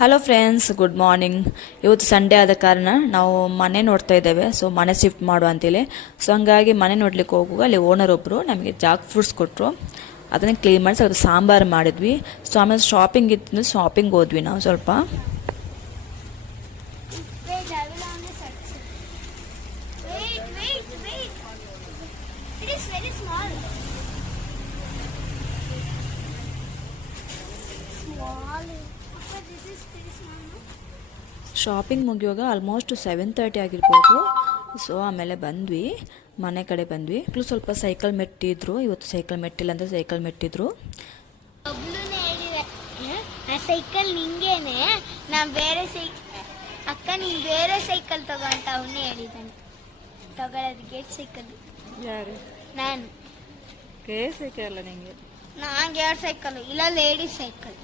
Hello friends, good morning. ಇವತ್ತು Sunday ಆದ ಕಾರಣ ನಾವು ಮನೆ ನೋಡ್ತಾ ಇದ್ದೇವೆ. ಸೊ ಮನೆ ಶಿಫ್ಟ್ ಮಾಡುವ ಅಂತೇಳಿ. ಸೊ ಹಂಗಾಗಿ ಮನೆ ನೋಡ್ಲಿಕ್ಕೆ ಹೋಗುವಾಗ ಅಲ್ಲಿ ಓನರ್ ಒಬ್ಬರು ನಮಗೆ ಜಾಕ್ ಫ್ರೂಟ್ಸ್ ಕೊಟ್ಟರು. ಅದನ್ನು ಕ್ಲೀನ್ ಮಾಡಿ ಸ್ವಲ್ಪ ಸಾಂಬಾರು ಮಾಡಿದ್ವಿ. ಸೊ ಆಮೇಲೆ ಶಾಪಿಂಗ್ ಇತ್ತು, ಶಾಪಿಂಗ್ ಹೋದ್ವಿ ನಾವು ಸ್ವಲ್ಪ. ಶಾಪಿಂಗ್ ಮುಗಿಯುವಾಗ ಆಲ್ಮೋಸ್ಟ್ 7:30 ಆಗಿರ್ಬೋದು. ಸೊ ಆಮೇಲೆ ಬಂದ್ವಿ, ಮನೆ ಕಡೆ ಬಂದ್ವಿ. ಸ್ವಲ್ಪ ಸೈಕಲ್ ಮೆಟ್ಟಿದ್ರು. ಇವತ್ತು ಸೈಕಲ್ ಮೆಟ್ಟಿಲ್ಲ ಅಂದರೆ ಸೈಕಲ್ ಮೆಟ್ಟಿದ್ರು. ಸೈಕಲ್ ನಿಂಗೇನೆ, ನಾ ಬೇರೆ ಅಕ್ಕ ನೀನು ಬೇರೆ ಸೈಕಲ್ ತಗೊಂತ ಅವನೇ ಹೇಳಿದ್ದಾನೆ. ತಗೊಳ್ಳೋದು ಗೇಟ್ ಸೈಕಲ್. ಯಾರು? ನಾನು. ಗೇರ್ ಸೈಕಲ್ ಅಲ್ಲ ನಿಂಗೆ? ನಾನು ಗೇರ್ ಸೈಕಲ್ ಇಲ್ಲ, ಲೇಡೀಸ್ ಸೈಕಲ್.